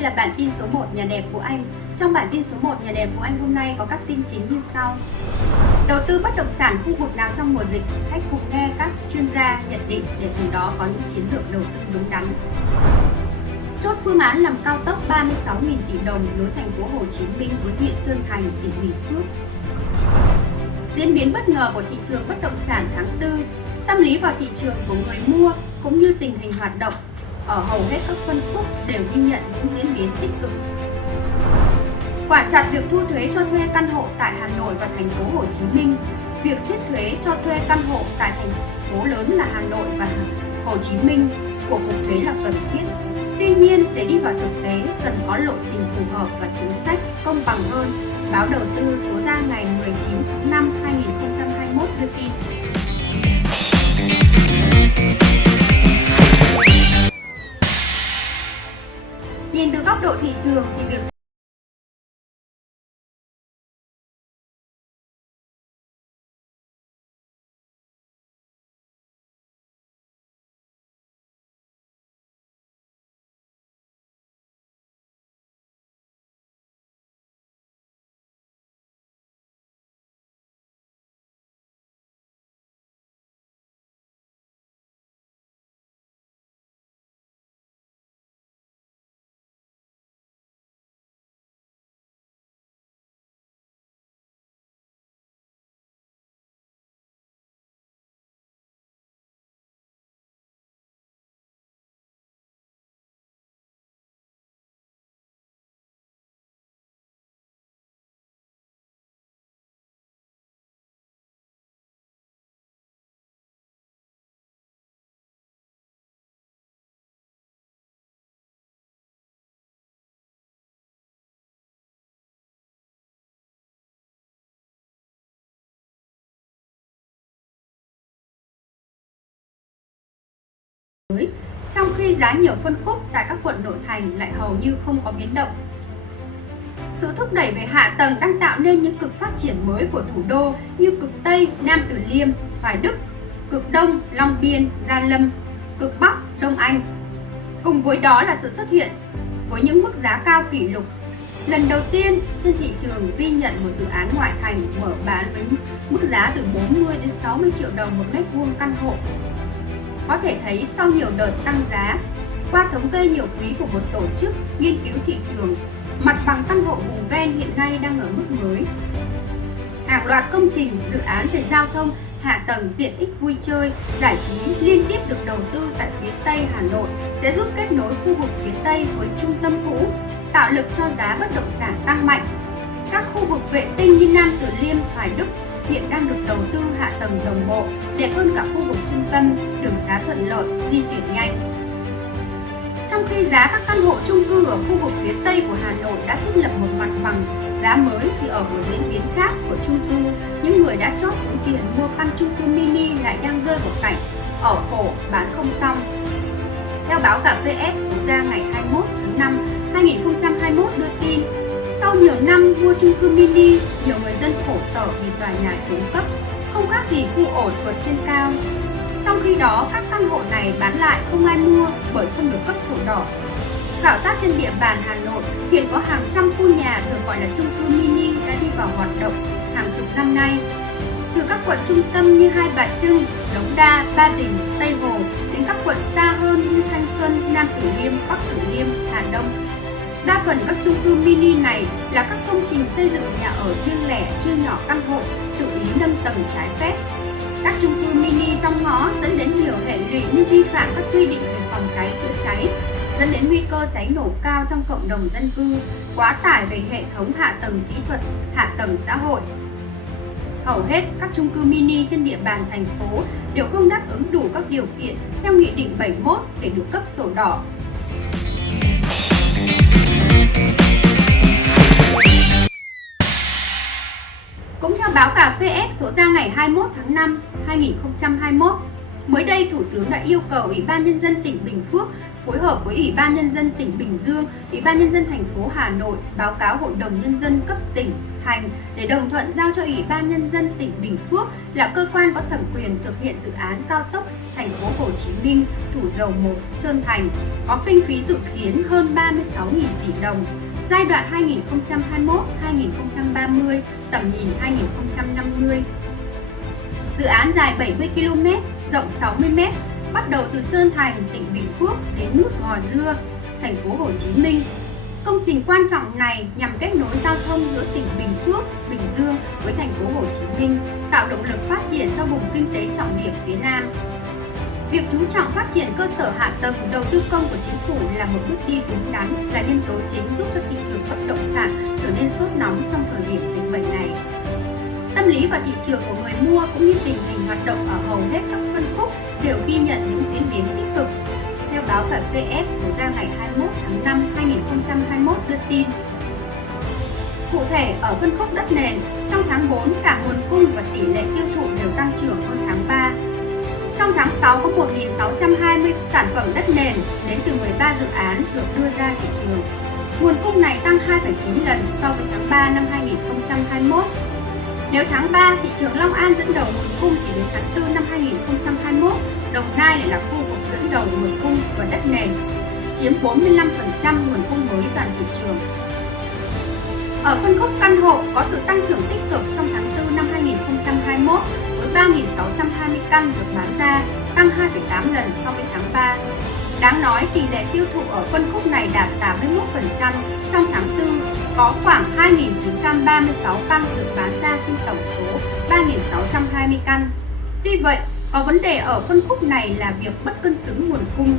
Đây là bản tin số 1 Nhà đẹp của Anh. Trong bản tin số 1 Nhà đẹp của Anh hôm nay có các tin chính như sau. Đầu tư bất động sản khu vực nào trong mùa dịch? Hãy cùng nghe các chuyên gia nhận định để từ đó có những chiến lược đầu tư đúng đắn. Chốt phương án làm cao tốc 36.000 tỷ đồng nối thành phố Hồ Chí Minh với huyện Trơn Thành, tỉnh Bình Phước. Diễn biến bất ngờ của thị trường bất động sản tháng 4, tâm lý vào thị trường của người mua cũng như tình hình hoạt động ở hầu hết các phân khúc đều ghi nhận những diễn biến tích cực. Quản chặt việc thu thuế cho thuê căn hộ tại Hà Nội và thành phố Hồ Chí Minh. Việc siết thuế cho thuê căn hộ tại thành phố lớn là Hà Nội và Hồ Chí Minh của Cục Thuế là cần thiết. Tuy nhiên, để đi vào thực tế, cần có lộ trình phù hợp và chính sách công bằng hơn. Báo Đầu tư số ra ngày 19 tháng 5 2021 đưa tin. Nhìn từ góc độ thị trường thì việc trong khi giá nhiều phân khúc tại các quận nội thành lại hầu như không có biến động. Sự thúc đẩy về hạ tầng đang tạo nên những cực phát triển mới của thủ đô như cực Tây, Nam Từ Liêm, Hoài Đức, cực Đông, Long Biên, Gia Lâm, cực Bắc, Đông Anh. Cùng với đó là sự xuất hiện với những mức giá cao kỷ lục. Lần đầu tiên trên thị trường ghi nhận một dự án ngoại thành mở bán với mức giá từ 40 đến 60 triệu đồng một mét vuông căn hộ. Có thể thấy sau nhiều đợt tăng giá, qua thống kê nhiều quý của một tổ chức nghiên cứu thị trường, mặt bằng căn hộ vùng ven hiện nay đang ở mức mới. Hàng loạt công trình, dự án về giao thông, hạ tầng, tiện ích vui chơi, giải trí liên tiếp được đầu tư tại phía Tây Hà Nội sẽ giúp kết nối khu vực phía Tây với trung tâm cũ, tạo lực cho giá bất động sản tăng mạnh. Các khu vực vệ tinh như Nam Từ Liêm, Hoài Đức hiện đang được đầu tư hạ tầng đồng bộ, đẹp hơn cả khu vực trung tâm, đường xá thuận lợi, di chuyển nhanh. Trong khi giá các căn hộ chung cư ở khu vực phía Tây của Hà Nội đã thiết lập một mặt bằng giá mới thì ở một diễn biến khác của chung cư, những người đã chót số tiền mua căn chung cư mini lại đang rơi vào cảnh ở khổ bán không xong. Theo báo Cà Phê F số ra ngày 21 tháng 5 2021 đưa tin, sau nhiều năm mua chung cư mini, nhiều người dân khổ sở vì tòa nhà xuống cấp, không khác gì khu ổ chuột trên cao. Trong khi đó, các căn hộ này bán lại không ai mua bởi không được cấp sổ đỏ. Khảo sát trên địa bàn Hà Nội, hiện có hàng trăm khu nhà được gọi là chung cư mini đã đi vào hoạt động hàng chục năm nay. Từ các quận trung tâm như Hai Bà Trưng, Đống Đa, Ba Đình, Tây Hồ đến các quận xa hơn như Thanh Xuân, Nam Từ Liêm, Bắc Từ Liêm, Hà Đông. Đa phần các chung cư mini này là các công trình xây dựng nhà ở riêng lẻ chia nhỏ căn hộ, tự ý nâng tầng trái phép. Các chung cư mini trong ngõ dẫn đến nhiều hệ lụy như vi phạm các quy định về phòng cháy chữa cháy, dẫn đến nguy cơ cháy nổ cao trong cộng đồng dân cư, quá tải về hệ thống hạ tầng kỹ thuật, hạ tầng xã hội. Hầu hết các chung cư mini trên địa bàn thành phố đều không đáp ứng đủ các điều kiện theo Nghị định 71 để được cấp sổ đỏ. Cũng theo báo Cà Phê F số ra ngày 21 tháng 5 2021, mới đây Thủ tướng đã yêu cầu Ủy ban Nhân dân tỉnh Bình Phước phối hợp với Ủy ban Nhân dân tỉnh Bình Dương, Ủy ban Nhân dân thành phố Hà Nội báo cáo Hội đồng Nhân dân cấp tỉnh, thành để đồng thuận giao cho Ủy ban Nhân dân tỉnh Bình Phước là cơ quan có thẩm quyền thực hiện dự án cao tốc Thành phố Hồ Chí Minh - Thủ Dầu Một - Trơn Thành có kinh phí dự kiến hơn 36.000 tỷ đồng, giai đoạn 2021-2030, tầm nhìn 2050. Dự án dài 70 km, rộng 60 m, bắt đầu từ Trơn Thành, tỉnh Bình Phước đến nút Gò Dưa, thành phố Hồ Chí Minh. Công trình quan trọng này nhằm kết nối giao thông giữa tỉnh Bình Phước, Bình Dương với thành phố Hồ Chí Minh, tạo động lực phát triển cho vùng kinh tế trọng điểm phía Nam. Việc chú trọng phát triển cơ sở hạ tầng, đầu tư công của chính phủ là một bước đi đúng đắn, là nhân tố chính giúp cho thị trường bất động sản trở nên sốt nóng trong thời điểm dịch bệnh này. Tâm lý và thị trường của người mua cũng như tình hình hoạt động ở hầu hết các phân khúc đều ghi nhận những diễn biến tích cực. Theo báo Cà phê F số ra ngày 21 tháng 5 2021 đưa tin. Cụ thể, ở phân khúc đất nền, trong tháng 4 cả nguồn cung và tỷ lệ tiêu thụ đều tăng trưởng hơn tháng 3. Trong tháng 6 có 1.620 sản phẩm đất nền đến từ 13 dự án được đưa ra thị trường. Nguồn cung này tăng 2,9 lần so với tháng 3 năm 2021. Nếu tháng 3 thị trường Long An dẫn đầu nguồn cung thì đến tháng 4 năm 2021, Đồng Nai lại là khu vực dẫn đầu nguồn cung và đất nền, chiếm 45% nguồn cung mới toàn thị trường. Ở phân khúc căn hộ có sự tăng trưởng tích cực trong tháng 4 năm 2021 với 3.620 căn được bán ra, tăng 2,8 lần so với tháng 3. Đáng nói, tỷ lệ tiêu thụ ở phân khúc này đạt 81%, trong tháng 4 có khoảng 2.936 căn được bán ra trên tổng số 3.620 căn. Tuy vậy, có vấn đề ở phân khúc này là việc bất cân xứng nguồn cung.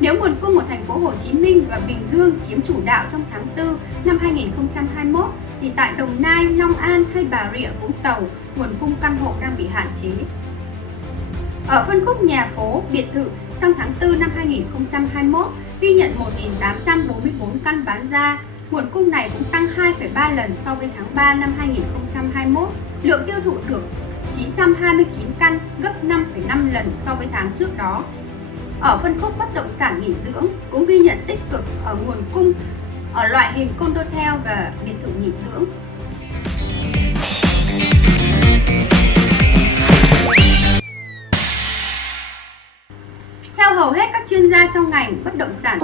Nếu nguồn cung ở thành phố Hồ Chí Minh và Bình Dương chiếm chủ đạo trong tháng 4 năm 2021 thì tại Đồng Nai, Long An hay Bà Rịa Vũng Tàu, nguồn cung căn hộ đang bị hạn chế. Ở phân khúc nhà phố, biệt thự trong tháng 4 năm 2021 ghi nhận 1.844 căn bán ra, nguồn cung này cũng tăng 2,3 lần so với tháng 3 năm 2021. Lượng tiêu thụ được 929 căn, gấp 5,5 lần so với tháng trước đó. Ở phân khúc bất động sản nghỉ dưỡng cũng ghi nhận tích cực ở nguồn cung ở loại hình condotel và biệt thự nghỉ dưỡng. Theo hầu hết các chuyên gia trong ngành bất động sản,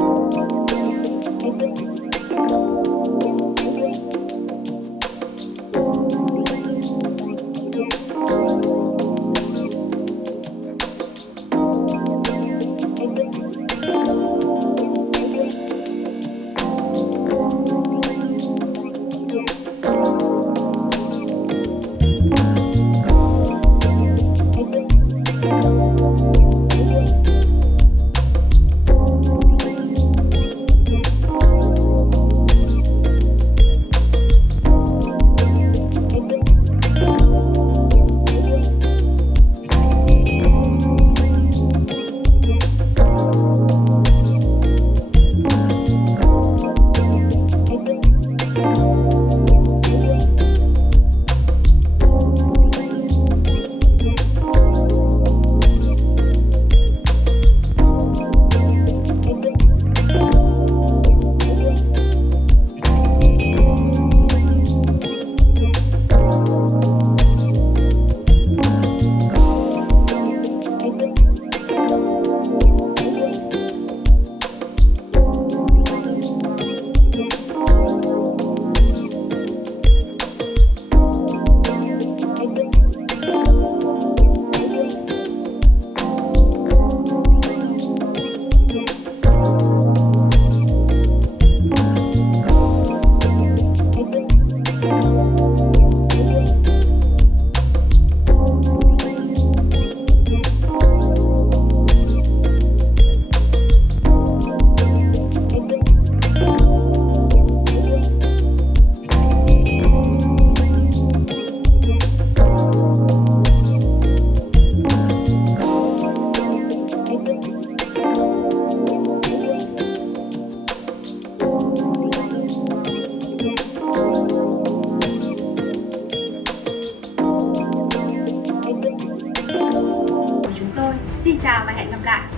Xin chào và hẹn gặp lại!